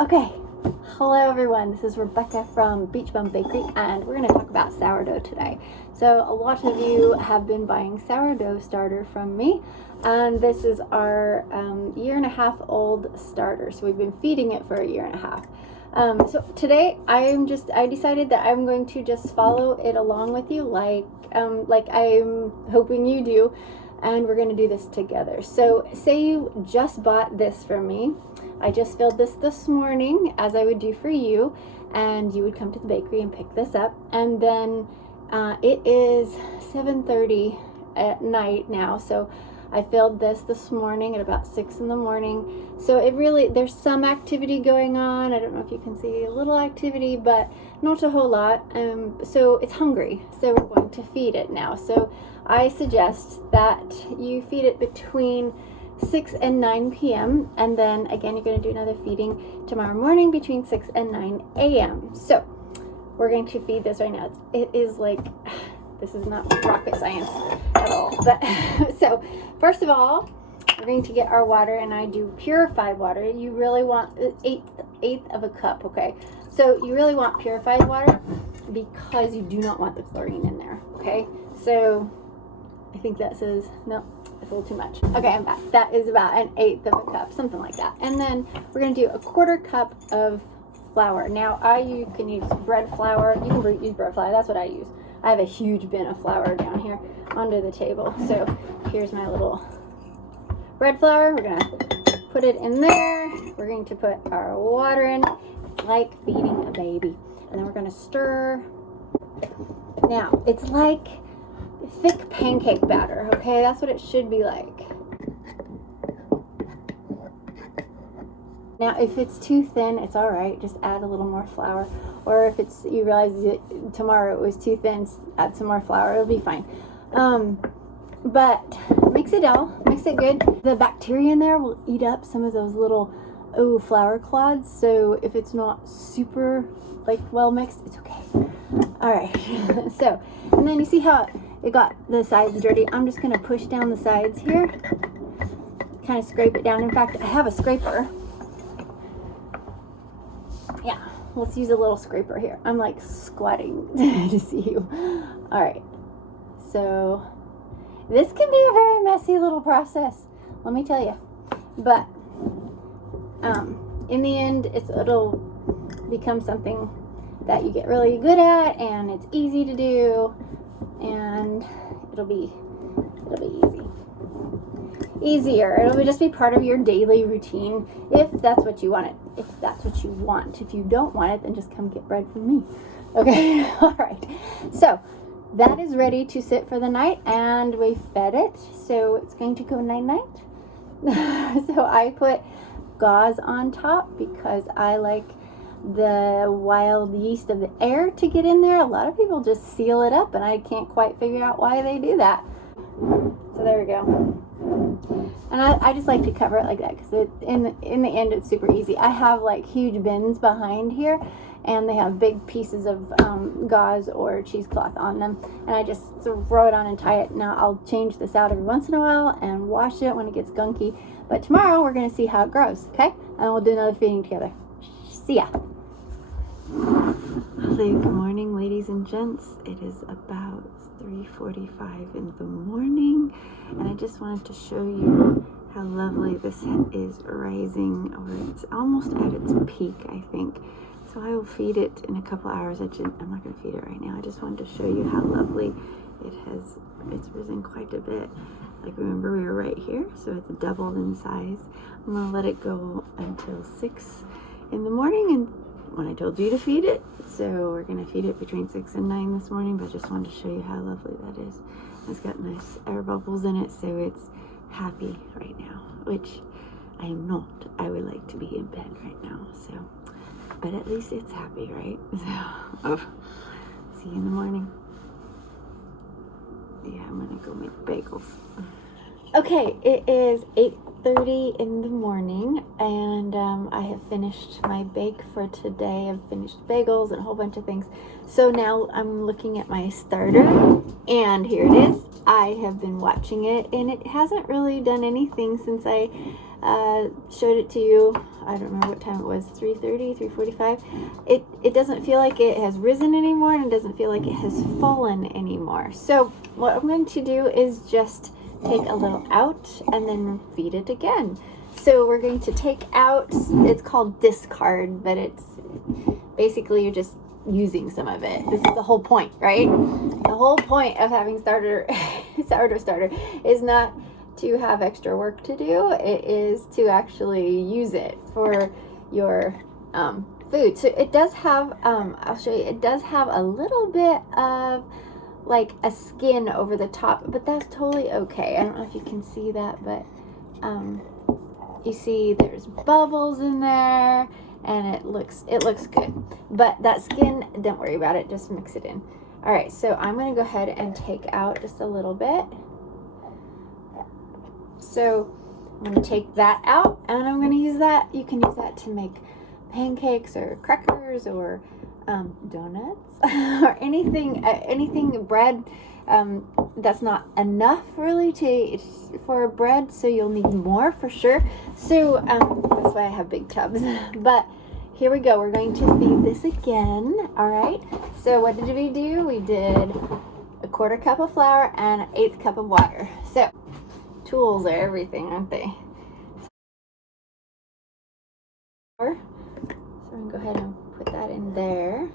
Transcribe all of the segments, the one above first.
Okay, hello everyone, this is Rebekah from Beach Bum Bakery, and we're going to talk about sourdough today. So a lot of you have been buying sourdough starter from me, and this is our 1.5-year old starter, so we've been feeding it for a 1.5 years. So today I decided that I'm going to just follow it along with you like I'm hoping you do, and we're going to do this together. So say you just bought this from me. I just filled this morning, as I would do for you, and you would come to the bakery and pick this up. And then it is 7:30 at night now, so I filled this morning at about 6 in the morning. So there's some activity going on. I don't know if you can see a little activity, but not a whole lot. So it's hungry, so we're going to feed it now. So I suggest that you feed it between 6 and 9 p.m. and then again you're going to do another feeding tomorrow morning between 6 and 9 a.m. So we're going to feed this right now. It is like, this is not rocket science at all, but so first of all we're going to get our water, and I do purified water. You really want eighth of a cup, okay? So you really want purified water because you do not want the chlorine in there, okay? So I think that says no. It's a little too much. Okay, I'm back. That is about 1/8 of a cup, something like that. And then we're going to do 1/4 cup of flour. Now, you can use bread flour. You can use bread flour. That's what I use. I have a huge bin of flour down here under the table. So here's my little bread flour. We're going to put it in there. We're going to put our water in. It's like feeding a baby. And then we're going to stir. Now, it's like thick pancake batter, okay? That's what it should be like. Now, if it's too thin, it's all right. Just add a little more flour. Or if you realize that tomorrow it was too thin, add some more flour. It'll be fine. But mix it all. Mix it good. The bacteria in there will eat up some of those little flour clods. So if it's not super well mixed, it's okay. All right. So, and then you see how it got the sides dirty. I'm just going to push down the sides here, kind of scrape it down. In fact, I have a scraper. Yeah, let's use a little scraper here. I'm like squatting to see you. All right, so this can be a very messy little process, let me tell you. But in the end, it'll become something that you get really good at, and it's easy to do. And it'll be easier. It'll just be part of your daily routine if that's what you want it. If that's what you want. If you don't want it, then just come get bread from me. Okay. All right. So that is ready to sit for the night, and we fed it, so it's going to go night night. So I put gauze on top because I like the wild yeast of the air to get in there. A lot of people just seal it up, and I can't quite figure out why they do that. So there we go. And I just like to cover it like that because in the end it's super easy. I have like huge bins behind here, and they have big pieces of gauze or cheesecloth on them, and I just throw it on and tie it. Now I'll change this out every once in a while and wash it when it gets gunky, but tomorrow we're going to see how it grows, okay? And we'll do another feeding together. See ya. Good morning, ladies and gents. It is about 3:45 in the morning, and I just wanted to show you how lovely this is rising, or it's almost at its peak, I think. So I will feed it in a couple hours. I'm not going to feed it right now. I just wanted to show you how lovely it's risen quite a bit. Like, remember, we were right here, so it's doubled in size. I'm going to let it go until 6 in the morning, and when I told you to feed it, so we're going to feed it between 6 and 9 this morning, but I just wanted to show you how lovely that is. It's got nice air bubbles in it, so it's happy right now, which I am not. I would like to be in bed right now, so, but at least it's happy, right? So, see you in the morning. Yeah, I'm going to go make bagels. Okay, it is 8:30 in the morning, and I have finished my bake for today. I've finished bagels and a whole bunch of things. So now I'm looking at my starter, and here it is. I have been watching it, and it hasn't really done anything since I showed it to you. I don't remember what time it was, 3:30, 3:45. It doesn't feel like it has risen anymore, and it doesn't feel like it has fallen anymore. So what I'm going to do is just take a little out and then feed it again. So we're going to take out, it's called discard, but it's basically you're just using some of it. This is the whole point, right? The whole point of having sourdough starter is not to have extra work to do. It is to actually use it for your food. So it does have, I'll show you, it does have a little bit of like a skin over the top, but that's totally okay. I don't know if you can see that, but you see there's bubbles in there, and it looks good. But that skin, don't worry about it, just mix it in. All right, so I'm gonna go ahead and take out just a little bit. So I'm going to take that out, and I'm going to use that. You can use that to make pancakes or crackers or donuts or anything bread. That's not enough really for bread, so you'll need more for sure. So that's why I have big tubs. But here we go. We're going to feed this again. All right. So what did we do? We did a 1/4 cup of flour and 1/8 cup of water. So tools are everything, aren't they? So I'm gonna go ahead and put that in there.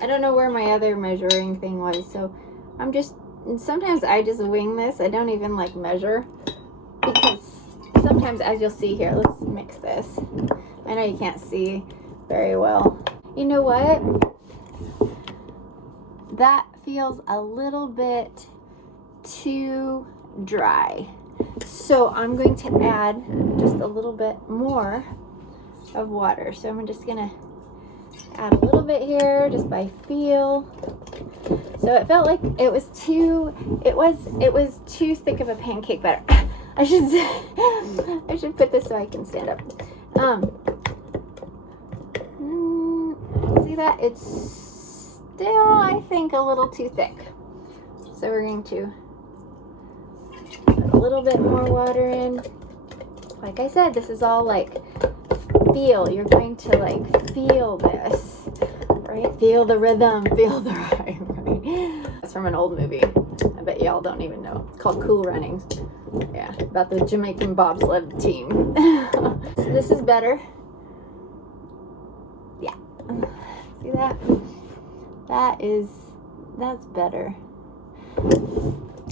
I don't know where my other measuring thing was, so sometimes I just wing this. I don't even like measure, because sometimes, as you'll see here, let's mix this. I know you can't see very well. You know what? That feels a little bit too dry. So I'm going to add just a little bit more of water. So I'm just gonna add a little bit here just by feel. So it felt like it was too thick of a pancake batter. I should put this so I can stand up. See that? It's still, I think, a little too thick. So we're going to a little bit more water in. Like I said, this is all like feel. You're going to like feel this, right? Feel the rhythm, feel the rhyme, right? That's from an old movie. I bet y'all don't even know. It's called Cool Runnings. Yeah, about the Jamaican bobsled team. So this is better. Yeah. See that? That's better.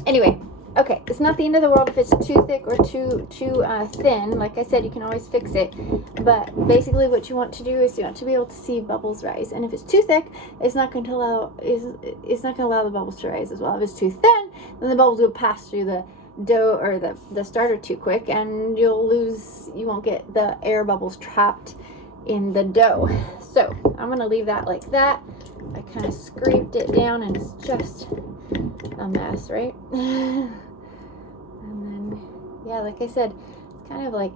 Anyway. Okay, it's not the end of the world if it's too thick or too thin. Like I said, you can always fix it. But basically what you want to do is you want to be able to see bubbles rise. And if it's too thick, it's not going to allow the bubbles to rise as well. If it's too thin, then the bubbles will pass through the dough or the starter too quick, and you won't get the air bubbles trapped in the dough. So I'm going to leave that like that. I kind of scraped it down, and it's just a mess, right? And then, yeah, like I said, it's kind of like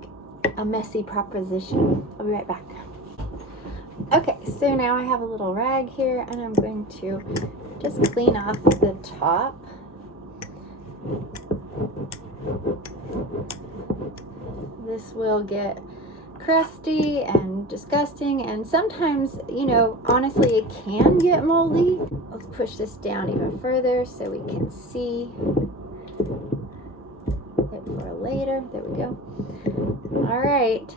a messy proposition. I'll be right back. Okay, so now I have a little rag here, and I'm going to just clean off the top. This will get crusty and disgusting, and sometimes, you know, honestly, it can get moldy. Let's push this down even further so we can see it for later. There we go. All right.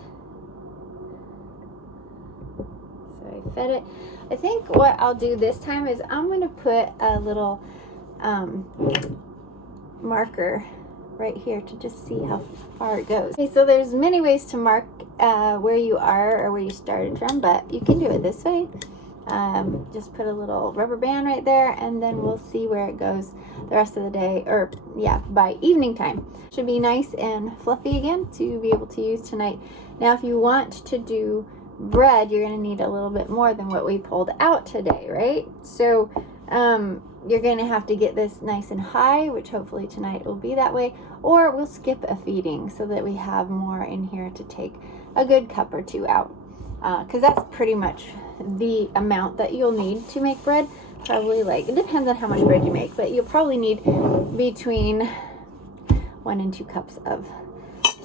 So I fed it. I think what I'll do this time is I'm going to put a little marker right here to just see how far it goes. Okay, so there's many ways to mark where you are or where you started from, but you can do it this way. Just put a little rubber band right there, and then we'll see where it goes the rest of the day, or yeah, by evening time. Should be nice and fluffy again to be able to use tonight. Now, if you want to do bread, you're going to need a little bit more than what we pulled out today, right? So you're going to have to get this nice and high, which hopefully tonight will be that way, or we'll skip a feeding so that we have more in here to take a good cup or two out, because that's pretty much the amount that you'll need to make bread. Probably, like, it depends on how much bread you make, but you'll probably need between 1 and 2 cups of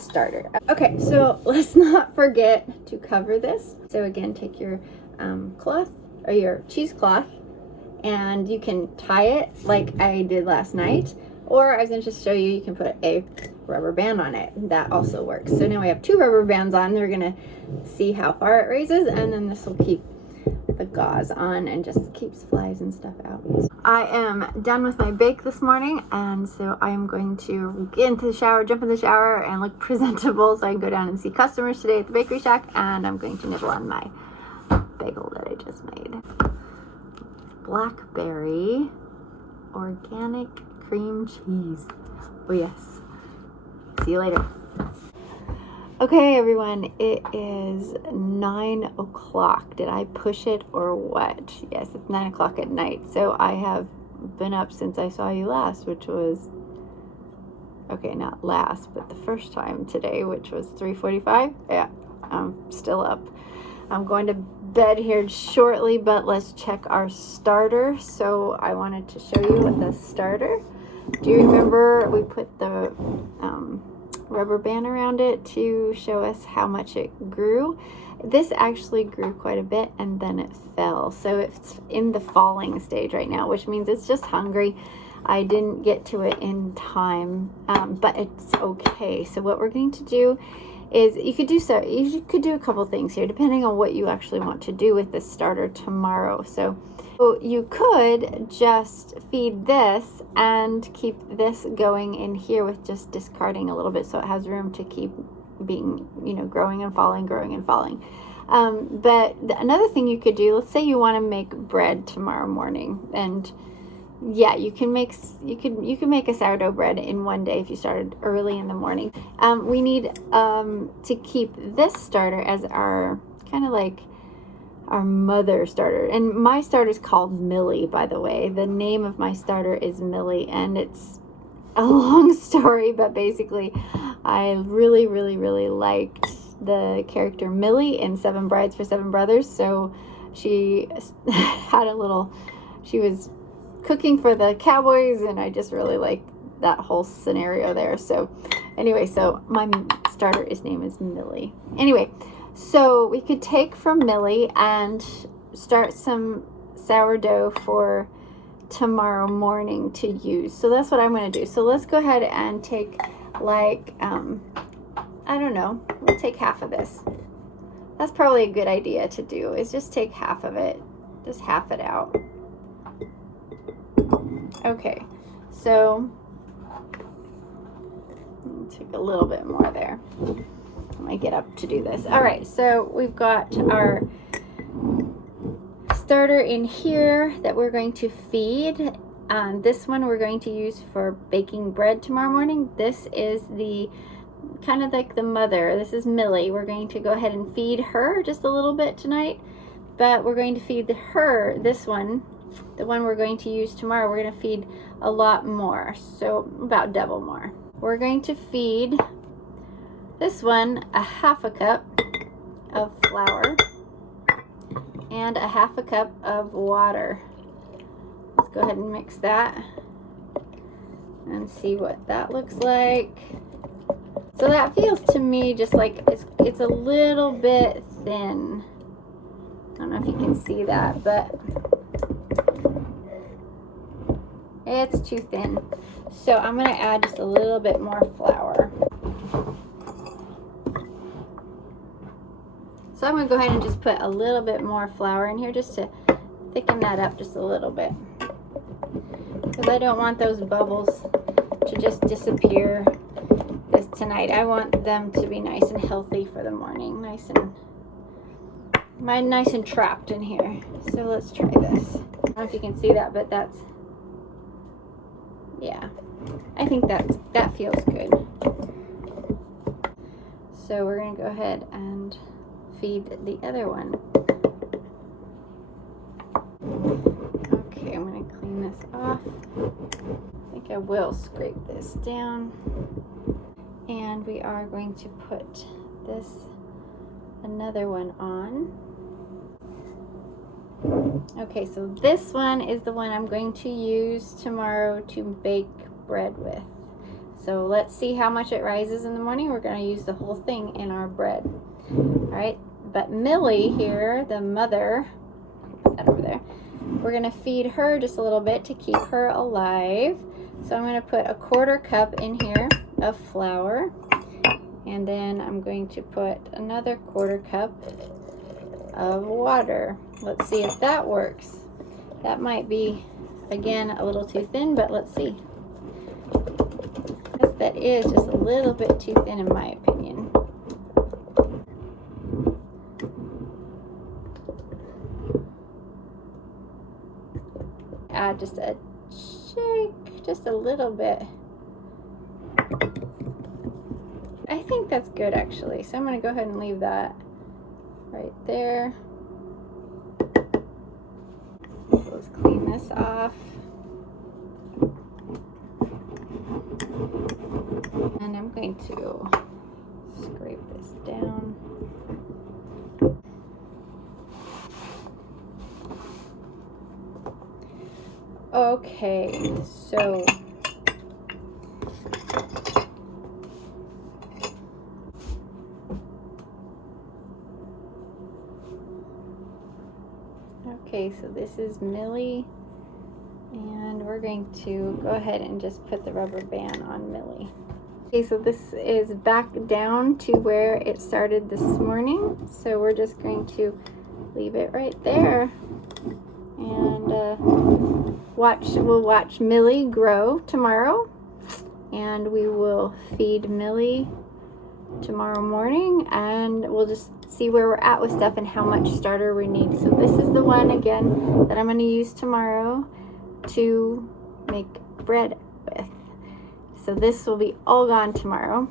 starter. Okay, so let's not forget to cover this. So again, take your cloth or your cheesecloth, and you can tie it like I did last night, or I was going to just show you, you can put a rubber band on it. That also works. So now we have 2 rubber bands on. We're going to see how far it raises, and then this will keep the gauze on and just keeps flies and stuff out. I am done with my bake this morning, and so I am going to get into the shower, jump in the shower, and look presentable so I can go down and see customers today at the bakery shack, and I'm going to nibble on my bagel that I just made. Blackberry organic cream cheese. Oh yes. See you later. Okay, everyone, it is 9 o'clock. Did I push it or what? Yes, it's 9 o'clock at night. So I have been up since I saw you last, which was, okay, not last, but the first time today, which was 3:45. Yeah, I'm still up. I'm going to bed here shortly, but let's check our starter. So I wanted to show you what the starter. Do you remember we put the rubber band around it to show us how much it grew? This actually grew quite a bit and then it fell. So it's in the falling stage right now, which means it's just hungry. I didn't get to it in time, but it's okay. So what we're going to do is you could do a couple things here depending on what you actually want to do with this starter tomorrow. So you could just feed this and keep this going in here with just discarding a little bit so it has room to keep being, growing and falling. But another thing you could do, let's say you want to make bread tomorrow morning, and yeah, you can make a sourdough bread in one day if you started early in the morning. We need to keep this starter as our kind of like our mother starter, and my starter is called Millie, by the way. The name of my starter is Millie, and it's a long story, but basically I really liked the character Millie in 7 Brides for 7 Brothers. So she she was cooking for the cowboys, and I just really liked that whole scenario there. So anyway, so my starter's name is Millie. Anyway, so we could take from Millie and start some sourdough for tomorrow morning to use. So that's what I'm going to do. So let's go ahead and take like, I don't know, we'll take half of this. That's probably a good idea to do, is just take half of it, just half it out. Okay, so take a little bit more there. I might get up to do this. All right, so we've got our starter in here that we're going to feed. This one we're going to use for baking bread tomorrow morning. This is the kind of like the mother. This is Millie. We're going to go ahead and feed her just a little bit tonight, but we're going to feed her, this one, the one we're going to use tomorrow, we're going to feed a lot more, so about double more. We're going to feed this one a half a cup of flour and a half a cup of water. Let's go ahead and mix that and see what that looks like. So that feels to me just like it's a little bit thin. I don't know if you can see that, but it's too thin. So I'm going to add just a little bit more flour. So I'm going to go ahead and just put a little bit more flour in here just to thicken that up just a little bit, because I don't want those bubbles to just disappear this tonight. I want them to be nice and healthy for the morning, nice and trapped in here. So let's try this. I don't know if you can see that, but that's, yeah, I think that feels good. So we're going to go ahead and feed the other one. Okay, I'm going to clean this off. I think I will scrape this down. And we are going to put another one on. Okay, so this one is the one I'm going to use tomorrow to bake bread with. So let's see how much it rises in the morning. We're going to use the whole thing in our bread. All right, but Millie here, the mother, put that over there, we're going to feed her just a little bit to keep her alive. So I'm going to put a 1/4 cup in here of flour, and then I'm going to put another 1/4 cup of water. Let's see if that works. That might be, again, a little too thin, but let's see. That is just a little bit too thin in my opinion. Add just a shake, just a little bit. I think that's good actually. So I'm going to go ahead and leave that right there. Let's clean this off. And I'm going to scrape this down. Okay, so this is Millie, and we're going to go ahead and just put the rubber band on Millie. Okay, so this is back down to where it started this morning, so we're just going to leave it right there, and we'll watch Millie grow tomorrow, and we will feed Millie tomorrow morning, and we'll just see where we're at with stuff and how much starter we need. So this is the one again that I'm going to use tomorrow to make bread with. So this will be all gone tomorrow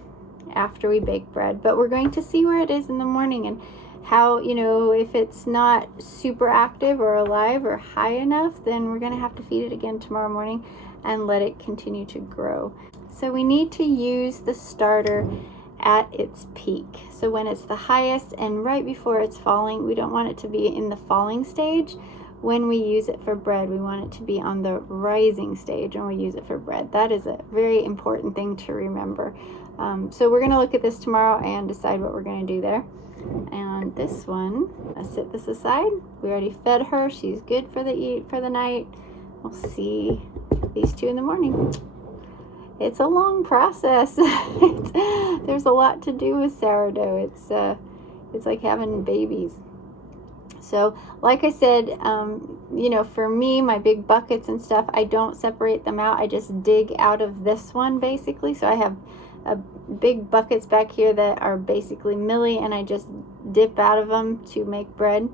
after we bake bread, but we're going to see where it is in the morning and how, you know, if it's not super active or alive or high enough, then we're going to have to feed it again tomorrow morning and let it continue to grow. So we need to use the starter at its peak. So when it's the highest and right before it's falling, we don't want it to be in the falling stage. When we use it for bread, we want it to be on the rising stage when we use it for bread. That is a very important thing to remember. So we're going to look at this tomorrow and decide what we're going to do there. And this one, I'll set this aside. We already fed her. She's good for the night. We'll see these two in the morning. It's a long process. There's a lot to do with sourdough. It's like having babies. So like I said, you know, for me, my big buckets and stuff, I don't separate them out. I just dig out of this one basically. So I have big buckets back here that are basically Millie, and I just dip out of them to make bread.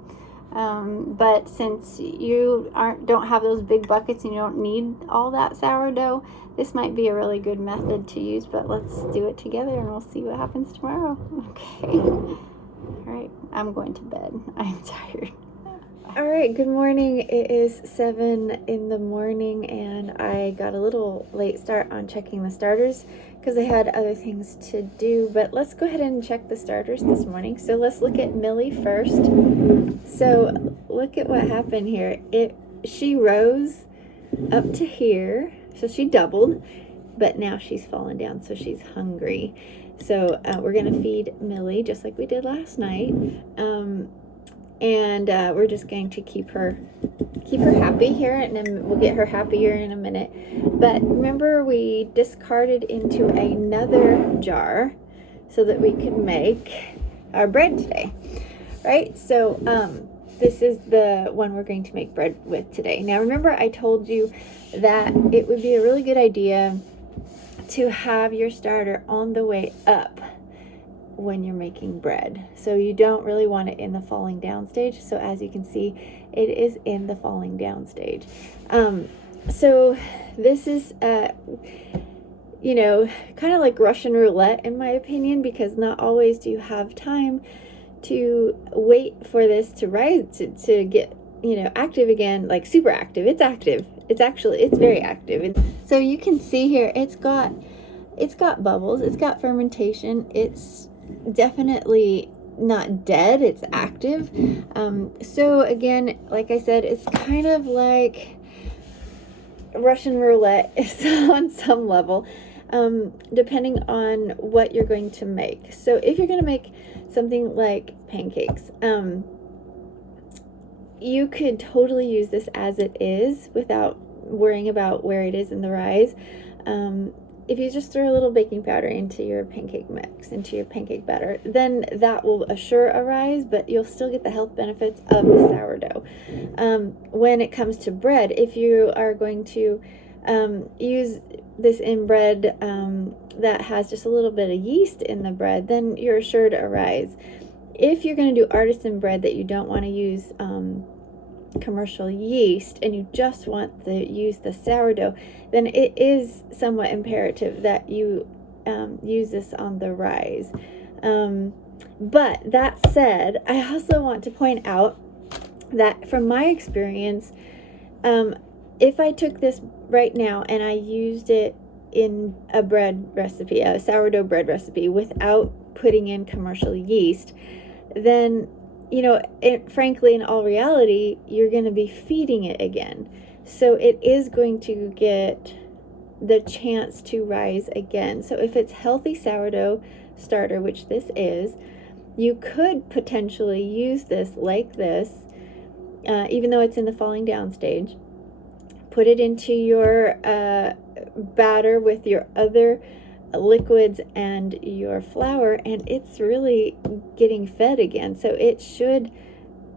But since you don't have those big buckets and you don't need all that sourdough, this might be a really good method to use, but let's do it together and we'll see what happens tomorrow. Okay. All right, I'm going to bed. I'm tired. All right, good morning. It is 7 in the morning and I got a little late start on checking the starters because I had other things to do, but let's go ahead and check the starters this morning. So let's look at Millie first. So look at what happened here. She rose up to here, so she doubled, but now she's fallen down, so she's hungry. So we're gonna feed Millie just like we did last night, and we're just going to keep her happy here, and then we'll get her happier in a minute. But remember, we discarded into another jar so that we could make our bread today, right? So this is the one we're going to make bread with today. Now remember, I told you that it would be a really good idea to have your starter on the way up when you're making bread. So you don't really want it in the falling down stage. So as you can see, it is in the falling down stage. So this is, you know, kind of like Russian roulette in my opinion, because not always do you have time to wait for this to rise, to get, you know, active again, like super active. It's active. It's very active. So you can see here, it's got bubbles, it's got fermentation, it's definitely not dead, it's active. So again, like I said, it's kind of like Russian roulette on some level. depending on what you're going to make. So if you're going to make something like pancakes, you could totally use this as it is without worrying about where it is in the rise. If you just throw a little baking powder into your pancake mix, into your pancake batter, then that will assure a rise, but you'll still get the health benefits of the sourdough. When it comes to bread, if you are going to use this in bread that has just a little bit of yeast in the bread, then you're assured a rise. If you're going to do artisan bread that you don't want to use commercial yeast and you just want to use the sourdough, then it is somewhat imperative that you use this on the rise. But that said, I also want to point out that from my experience, if I took this right now and I used it in a bread recipe, a sourdough bread recipe, without putting in commercial yeast, then frankly, in all reality, you're going to be feeding it again. So it is going to get the chance to rise again. So if it's healthy sourdough starter, which this is, you could potentially use this like this, even though it's in the falling down stage. Put it into your batter with your other liquids and your flour, and it's really getting fed again. So it should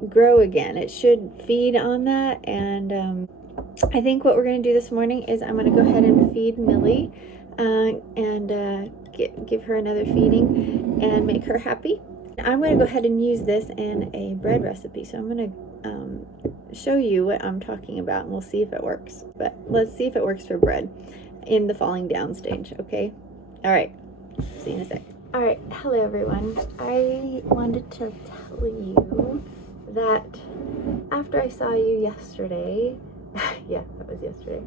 grow again. It should feed on that. And I think what we're going to do this morning is I'm going to go ahead and feed Millie and give her another feeding and make her happy. I'm going to go ahead and use this in a bread recipe. So I'm going to show you what I'm talking about, and we'll see if it works. But let's see if it works for bread in the falling down stage, okay? All right, see you in a sec. All right, hello everyone. I wanted to tell you that after I saw you yesterday, yeah, that was yesterday,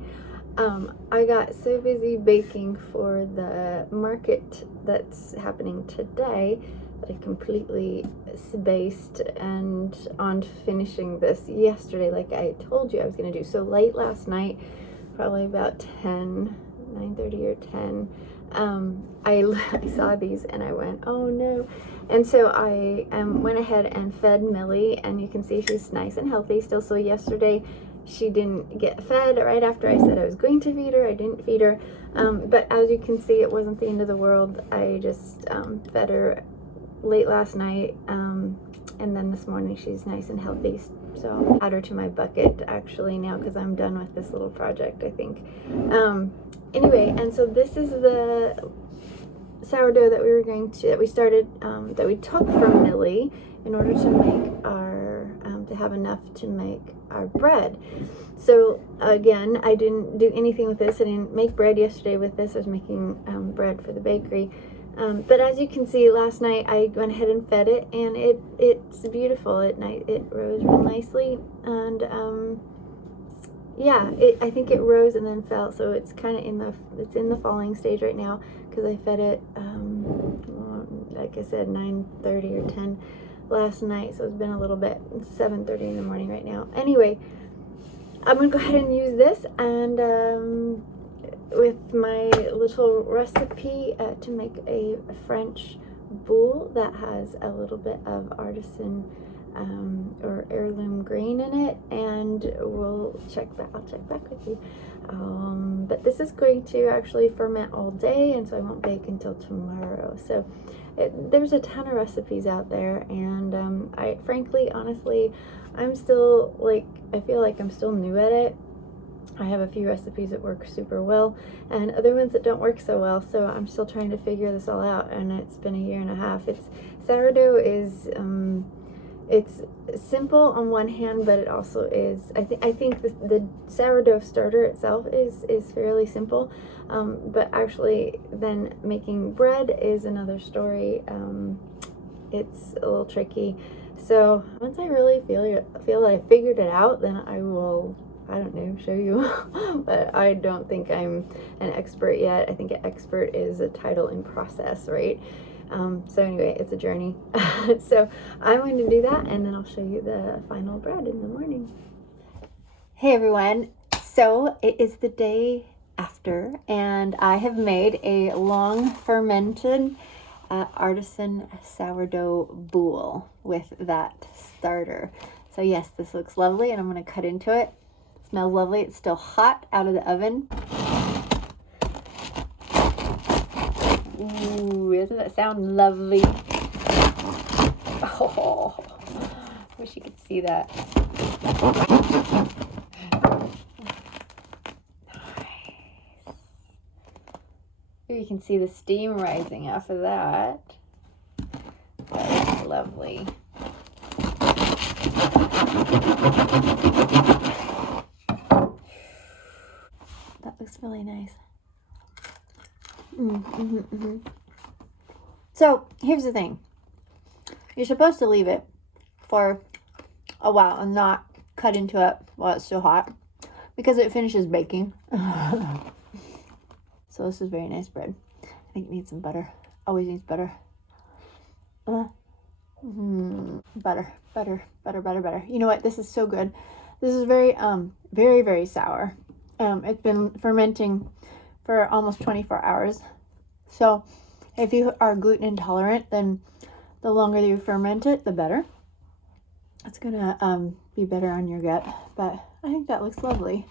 I got so busy baking for the market that's happening today that I completely spaced and on finishing this yesterday like I told you I was going to do. So late last night, probably about 9:30 or 10, I saw these and I went, oh no. And so I went ahead and fed Millie, and you can see she's nice and healthy still. So yesterday she didn't get fed right after I said I was going to feed her. I didn't feed her, but as you can see, it wasn't the end of the world. I just fed her late last night, and then this morning she's nice and healthy. So I'll add her to my bucket actually now because I'm done with this little project, I think. Anyway, and so this is the sourdough that we started, that we took from Millie in order to make our, to have enough to make our bread. So again, I didn't do anything with this. I didn't make bread yesterday with this. I was making bread for the bakery. But as you can see, last night I went ahead and fed it, and it's beautiful. It rose real nicely, and yeah, I think it rose and then fell, so it's kind of in the falling stage right now because I fed it like I said 9:30 or 10 last night, so it's been a little bit. It's 7:30 in the morning right now. Anyway, I'm gonna go ahead and use this and with my little recipe to make a French boule that has a little bit of artisan or heirloom grain in it, and I'll check back with you. But this is going to actually ferment all day, and so I won't bake until tomorrow. So there's a ton of recipes out there, and I frankly, honestly, I'm still I feel like I'm still new at it. I have a few recipes that work super well and other ones that don't work so well, so I'm still trying to figure this all out, and it's been a year and a half. Sourdough is it's simple on one hand, but it also is, I think the sourdough starter itself is fairly simple, but actually then making bread is another story. It's a little tricky. So once I really feel that I figured it out, then I will, I don't know, show you. But I don't think I'm an expert yet. I think an expert is a title in process, right? So anyway, it's a journey. So I'm going to do that, and then I'll show you the final bread in the morning. Hey everyone. So it is the day after, and I have made a long fermented artisan sourdough boule with that starter. So yes, this looks lovely, and I'm going to cut into it. It smells lovely. It's still hot out of the oven. Ooh, doesn't that sound lovely? Oh, wish you could see that. Nice. Here you can see the steam rising off of that. That's lovely. That looks really nice. So here's the thing. You're supposed to leave it for a while and not cut into it while it's still hot because it finishes baking. So this is very nice bread. I think it needs some butter. Always needs butter. Butter. You know what? This is so good. This is very, very sour. It's been fermenting for almost 24 hours. So if you are gluten intolerant, then the longer you ferment it, the better. It's gonna be better on your gut, but I think that looks lovely.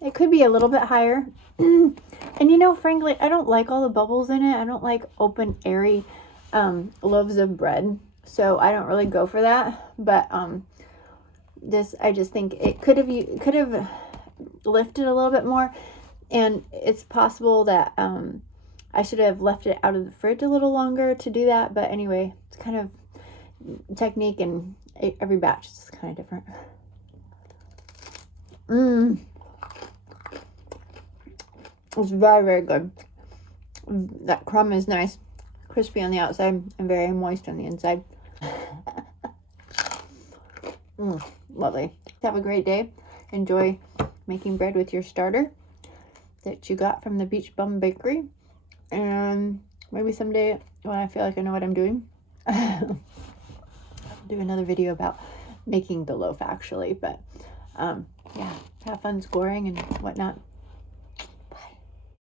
It could be a little bit higher. And you know, frankly, I don't like all the bubbles in it. I don't like open, airy loaves of bread. So I don't really go for that. But I just think it could have lifted a little bit more. And it's possible that I should have left it out of the fridge a little longer to do that. But anyway, it's kind of technique, and every batch is kind of different. It's very good. That crumb is nice, crispy on the outside and very moist on the inside. Lovely. Have a great day. Enjoy making bread with your starter that you got from the Beach Bum Bakery. And maybe someday when I feel like I know what I'm doing, I'll do another video about making the loaf actually. But yeah, have fun scoring and whatnot.